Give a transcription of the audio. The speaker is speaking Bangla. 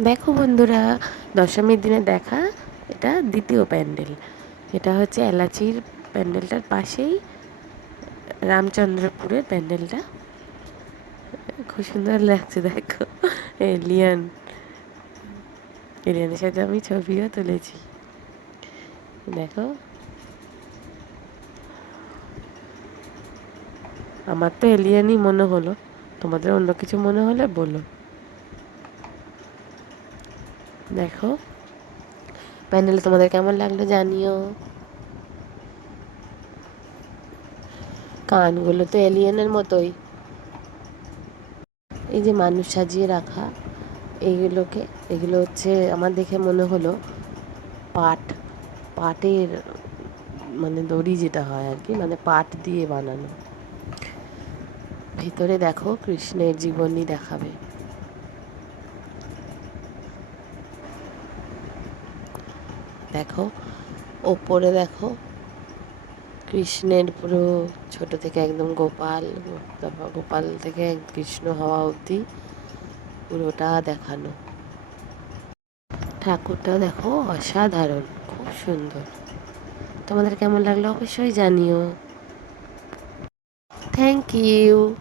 দেখো বন্ধুরা, দশমীর দিনে দেখা এটা দ্বিতীয় প্যান্ডেল। এটা হচ্ছে এলাচির প্যান্ডেলটার পাশেই রামচন্দ্রপুরের প্যান্ডেলটা। খুব সুন্দর লাগছে, দেখো। এলিয়ান এলিয়ানের সাথে আমি ছবিও তুলেছি। দেখো। আমার তো এলিয়ানই মনে হলো। তোমাদের অন্য কিছু মনে হলে বলো। দেখো। প্যান্ডেল তোমাদের কেমন লাগল জানিও। কানগুলো তো এলিয়েনের মতোই। এই যে মানুষ সাজিয়ে রাখা, এইগুলোকে, এগুলো হচ্ছে আমার দেখে মনে হলো পাট। পাটের মানে দড়ি যেটা হয় আর কি মানে পাট দিয়ে বানানো। ভিতরে দেখো কৃষ্ণের জীবনী দেখাবে। দেখো, ওপরে দেখো, কৃষ্ণের পুরো ছোট থেকে একদম গোপাল, তারপর গোপাল থেকে কৃষ্ণ হওয়া অবধি পুরোটা দেখানো। ঠাকুরটা দেখো অসাধারণ, খুব সুন্দর। তোমাদের কেমন লাগল অবশ্যই জানিও। Thank you